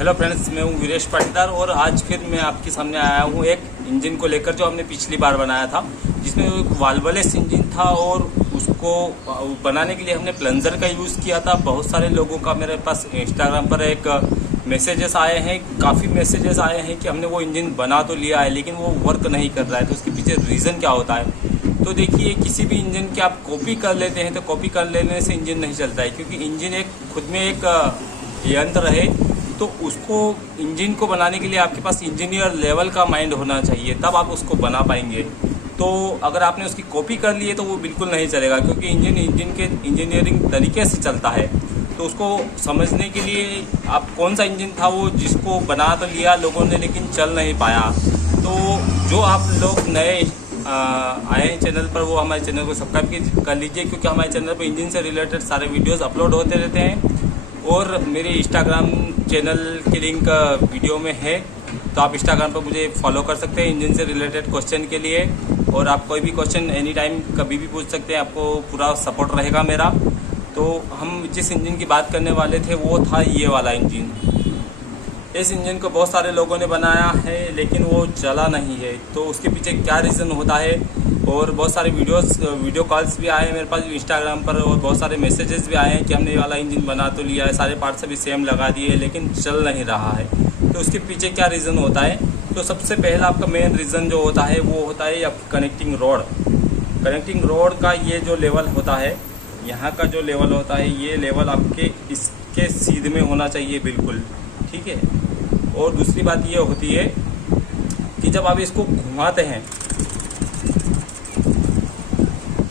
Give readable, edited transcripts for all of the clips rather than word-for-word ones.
Hello friends, मैं हूं वीरेश पाटीदार और आज फिर मैं आपके सामने आया हूं एक इंजन को लेकर जो हमने पिछली बार बनाया था, जिसमें एक वाल्वलेस इंजन था और उसको बनाने के लिए हमने प्लंजर का यूज़ किया था। बहुत सारे लोगों का मेरे पास इंस्टाग्राम पर एक मैसेजेस आए हैं, काफ़ी मैसेजेस आए हैं कि हमने वो इंजन बना तो लिया है लेकिन वो वर्क नहीं कर रहा है। तो उसके पीछे रीज़न क्या होता है? तो देखिए, किसी भी इंजन की आप कॉपी कर लेते हैं तो कॉपी कर लेने से इंजन नहीं चलता है, क्योंकि इंजन एक खुद में एक यंत्र है। तो उसको इंजन को बनाने के लिए आपके पास इंजीनियर लेवल का माइंड होना चाहिए, तब आप उसको बना पाएंगे। तो अगर आपने उसकी कॉपी कर ली है तो वो बिल्कुल नहीं चलेगा, क्योंकि इंजन के इंजीनियरिंग तरीके से चलता है। तो उसको समझने के लिए आप कौन सा इंजन था वो जिसको बना तो लिया लोगों ने लेकिन चल नहीं पाया। तो जो आप लोग नए आए हैं चैनल पर, वो हमारे चैनल को सब्सक्राइब कर लीजिए, क्योंकि हमारे चैनल पर इंजन से रिलेटेड सारे वीडियोस अपलोड होते रहते हैं। और मेरे इंस्टाग्राम चैनल की लिंक वीडियो में है, तो आप इंस्टाग्राम पर मुझे फॉलो कर सकते हैं इंजन से रिलेटेड क्वेश्चन के लिए। और आप कोई भी क्वेश्चन एनी टाइम कभी भी पूछ सकते हैं, आपको पूरा सपोर्ट रहेगा मेरा। तो हम जिस इंजन की बात करने वाले थे वो था ये वाला इंजन। इस इंजन को बहुत सारे लोगों ने बनाया है लेकिन वो चला नहीं है। तो उसके पीछे क्या रीज़न होता है? और बहुत सारे वीडियो कॉल्स भी आए हैं मेरे पास इंस्टाग्राम पर, और बहुत सारे मैसेजेस भी आए हैं कि हमने ये वाला इंजन बना तो लिया है, सारे पार्ट्स भी सेम लगा दिए लेकिन चल नहीं रहा है। तो उसके पीछे क्या रीज़न होता है? तो सबसे पहला आपका मेन रीज़न जो होता है वो होता है आपकी कनेक्टिंग रोड। कनेक्टिंग रोड का ये जो लेवल होता है, यहाँ का जो लेवल होता है, ये लेवल आपके इसके सीध में होना चाहिए बिल्कुल, ठीक है। और दूसरी बात ये होती है कि जब आप इसको घुमाते हैं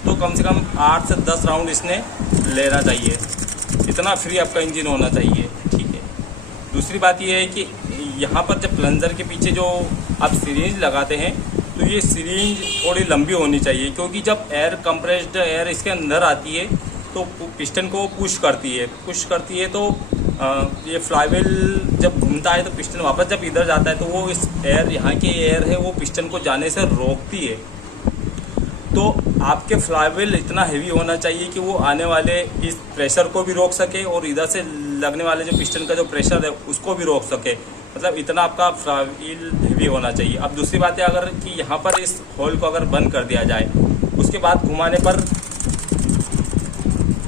तो कम से कम 8 से 10 राउंड इसने लेना चाहिए, इतना फ्री आपका इंजन होना चाहिए, ठीक है। दूसरी बात ये है कि यहाँ पर जब प्लंजर के पीछे जो आप सिरिंज लगाते हैं तो ये सिरिंज थोड़ी लंबी होनी चाहिए, क्योंकि जब एयर कंप्रेस्ड एयर इसके अंदर आती है तो पिस्टन को पुश करती है। तो ये फ्लाईव्हील जब घूमता है तो पिस्टन वापस जब इधर जाता है तो वो इस एयर, यहाँ की एयर है वो पिस्टन को जाने से रोकती है। तो आपके फ्लाईव्हील इतना हेवी होना चाहिए कि वो आने वाले इस प्रेशर को भी रोक सके और इधर से लगने वाले जो पिस्टन का जो प्रेशर है उसको भी रोक सके। मतलब इतना आपका फ्लाईव्हील हेवी होना चाहिए। अब दूसरी बात है, अगर कि यहाँ पर इस होल को अगर बंद कर दिया जाए, उसके बाद घुमाने पर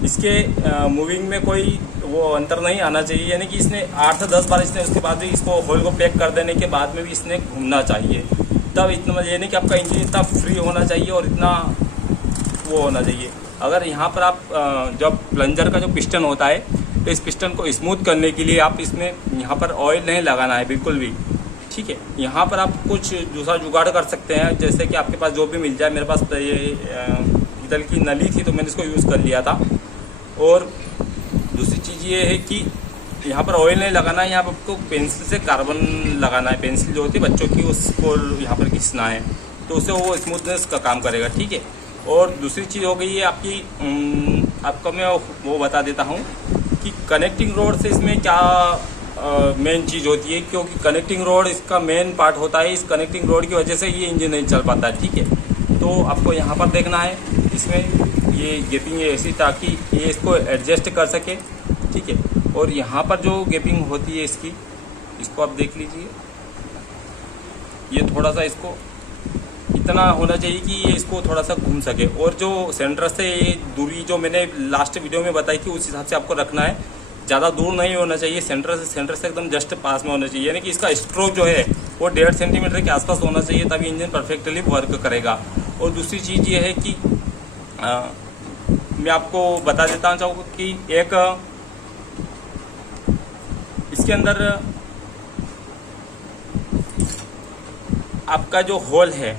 इसके मूविंग में कोई वो अंतर नहीं आना चाहिए, यानी कि इसने 8 से 10 बार इसने उसके बाद भी इसको होल को पैक कर देने के बाद में भी इसने घूमना चाहिए। तब इतना ये नहीं कि आपका इंजन इतना फ्री होना चाहिए और इतना वो होना चाहिए। अगर यहाँ पर आप जब प्लंजर का जो पिस्टन होता है तो इस पिस्टन को स्मूथ करने के लिए आप इसमें यहाँ पर ऑयल नहीं लगाना है बिल्कुल भी, ठीक है। यहाँ पर आप कुछ दूसरा जुगाड़ कर सकते हैं, जैसे कि आपके पास जो भी मिल जाए। मेरे पास ये इधर की नली थी तो मैंने इसको यूज़ कर लिया था। और दूसरी चीज़ ये है कि यहाँ पर ऑयल नहीं लगाना है, यहाँ पर आपको पेंसिल से कार्बन लगाना है। पेंसिल जो होती है बच्चों की, उसको यहाँ पर घिसना है तो उससे वो स्मूथनेस का काम करेगा, ठीक है। और दूसरी चीज़ हो गई है आपको मैं वो बता देता हूँ कि कनेक्टिंग रोड से इसमें क्या मेन चीज़ होती है, क्योंकि कनेक्टिंग रोड इसका मेन पार्ट होता है। इस कनेक्टिंग रोड की वजह से ये इंजन नहीं चल पाता, ठीक है। तो आपको यहाँ पर देखना है, इसमें ये गैपिंग है ऐसी ताकि ये इसको एडजस्ट कर सके, ठीक है। और यहाँ पर जो गैपिंग होती है इसको आप देख लीजिए, ये थोड़ा सा इसको इतना होना चाहिए कि ये इसको थोड़ा सा घूम सके। और जो सेंटर से ये दूरी जो मैंने लास्ट वीडियो में बताई थी उस हिसाब से आपको रखना है। ज़्यादा दूर नहीं होना चाहिए, सेंटर से एकदम जस्ट पास में होना चाहिए, यानी कि इसका स्ट्रोक जो है वो 1.5 सेंटीमीटर के आसपास होना चाहिए, तभी इंजन परफेक्टली वर्क करेगा। और दूसरी चीज़ ये है कि मैं आपको बता देता चाहूँगा कि एक इसके अंदर आपका जो होल है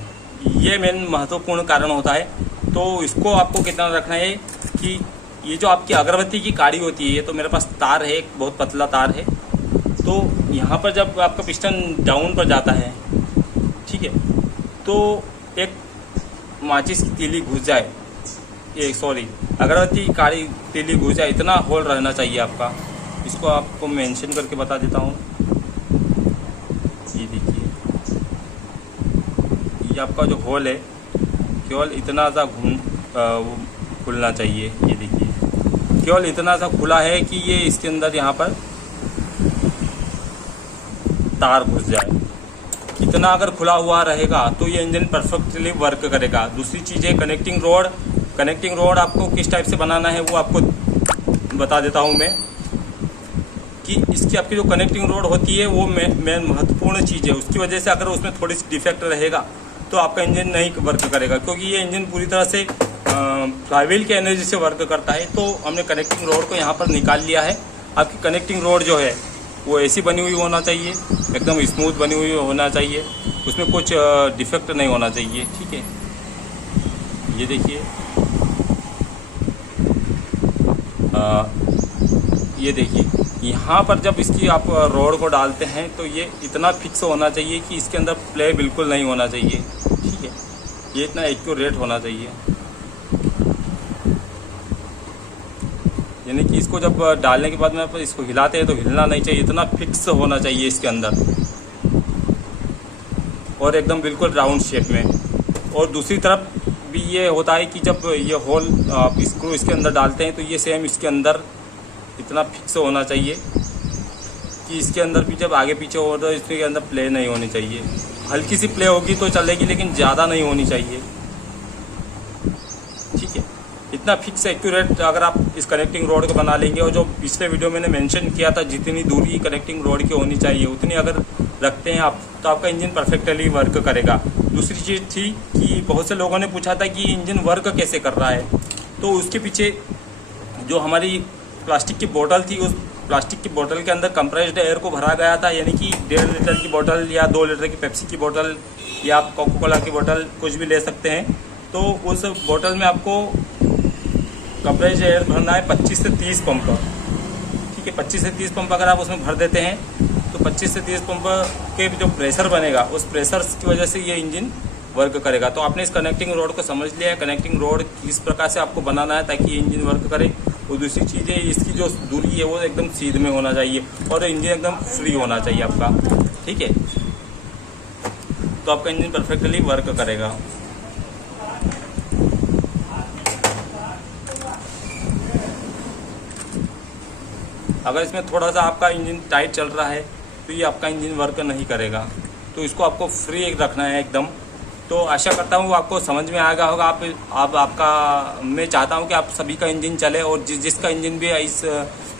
ये मेन महत्वपूर्ण कारण होता है। तो इसको आपको कितना रखना है कि ये जो आपकी अगरबत्ती की काड़ी होती है, ये तो मेरे पास तार है, एक बहुत पतला तार है। तो यहाँ पर जब आपका पिस्टन डाउन पर जाता है, ठीक है, तो एक माचिस की तीली घुस जाए, अगरबत्ती की काड़ी तीली घुस जाए, इतना होल रहना चाहिए आपका। इसको आपको मेंशन करके बता देता हूँ। ये देखिए, ये आपका जो होल है केवल इतना सा खुलना चाहिए। ये देखिए, केवल इतना सा खुला है कि ये इसके अंदर यहाँ पर तार घुस जाए। इतना अगर खुला हुआ रहेगा तो ये इंजन परफेक्टली वर्क करेगा। दूसरी चीज़ है कनेक्टिंग रोड। कनेक्टिंग रोड आपको किस टाइप से बनाना है वो आपको बता देता हूँ मैं, कि इसकी आपकी जो कनेक्टिंग रोड होती है वो मेन महत्वपूर्ण चीज़ है। उसकी वजह से अगर उसमें थोड़ी सी डिफेक्ट रहेगा तो आपका इंजन नहीं वर्क करेगा, क्योंकि ये इंजन पूरी तरह से फ्लाईव्हील की एनर्जी से वर्क करता है। तो हमने कनेक्टिंग रोड को यहाँ पर निकाल लिया है। आपकी कनेक्टिंग रोड जो है वो ऐसी बनी हुई होना चाहिए, एकदम स्मूथ बनी हुई होना चाहिए, उसमें कुछ डिफेक्ट नहीं होना चाहिए। ठीक है, ये देखिए, ये देखिए यहाँ पर जब इसकी आप रोड को डालते हैं तो ये इतना फिक्स होना चाहिए कि इसके अंदर प्ले बिल्कुल नहीं होना चाहिए। ठीक है, ये इतना एक्यूरेट होना चाहिए, यानी कि इसको जब डालने के बाद में आप इसको हिलाते हैं तो हिलना नहीं चाहिए, इतना फिक्स होना चाहिए इसके अंदर, और एकदम बिल्कुल राउंड शेप में। और दूसरी तरफ भी ये होता है कि जब ये होल आप स्क्रू इसके अंदर डालते हैं तो ये सेम इसके अंदर इतना फिक्स होना चाहिए कि इसके अंदर भी जब आगे पीछे हो तो इसके अंदर प्ले नहीं होनी चाहिए। हल्की सी प्ले होगी तो चलेगी, लेकिन ज़्यादा नहीं होनी चाहिए। ठीक है, इतना फिक्स एक्यूरेट अगर आप इस कनेक्टिंग रोड को बना लेंगे, और जो पिछले वीडियो मैंने मेंशन किया था जितनी दूरी कनेक्टिंग रोड की होनी चाहिए उतनी अगर रखते हैं आप तो आपका इंजन परफेक्टली वर्क करेगा। दूसरी चीज़ थी कि बहुत से लोगों ने पूछा था कि इंजन वर्क कैसे कर रहा है, तो उसके पीछे जो हमारी प्लास्टिक की बोतल थी, उस प्लास्टिक की बोतल के अंदर कंप्रेस्ड एयर को भरा गया था, यानी कि 1.5 लीटर की बोतल या 2 लीटर की पेप्सी की बोतल या आप कोका कोला की बोतल कुछ भी ले सकते हैं। तो उस बोतल में आपको कंप्रेस्ड एयर भरना है 25 से 30 पंप। ठीक है, 25 से 30 पंप अगर आप उसमें भर देते हैं तो 25 से 30 पंप के जो प्रेशर बनेगा उस प्रेशर की वजह से ये इंजन वर्क करेगा। तो आपने इस कनेक्टिंग रोड को समझ लिया है, कनेक्टिंग रोड किस प्रकार से आपको बनाना है ताकि ये इंजन वर्क करे। और दूसरी चीज़ है इसकी जो दूरी है वो एकदम सीध में होना चाहिए और इंजन एकदम फ्री होना चाहिए आपका। ठीक है, तो आपका इंजन परफेक्टली वर्क करेगा। अगर इसमें थोड़ा सा आपका इंजन टाइट चल रहा है तो ये आपका इंजन वर्क नहीं करेगा, तो इसको आपको फ्री रखना है एकदम। तो आशा करता हूँ आपको समझ में आ गया होगा। आप आपका मैं चाहता हूँ कि आप सभी का इंजन चले, और जिसका इंजन भी इस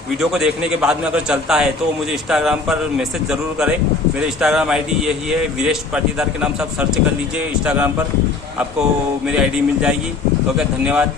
वीडियो को देखने के बाद में अगर चलता है तो मुझे इंस्टाग्राम पर मैसेज ज़रूर करें। मेरे इंस्टाग्राम आईडी यही है, वीरेश पाटीदार के नाम से आप सर्च कर लीजिए इंस्टाग्राम पर, आपको मेरी आईडी मिल जाएगी। ओके, धन्यवाद।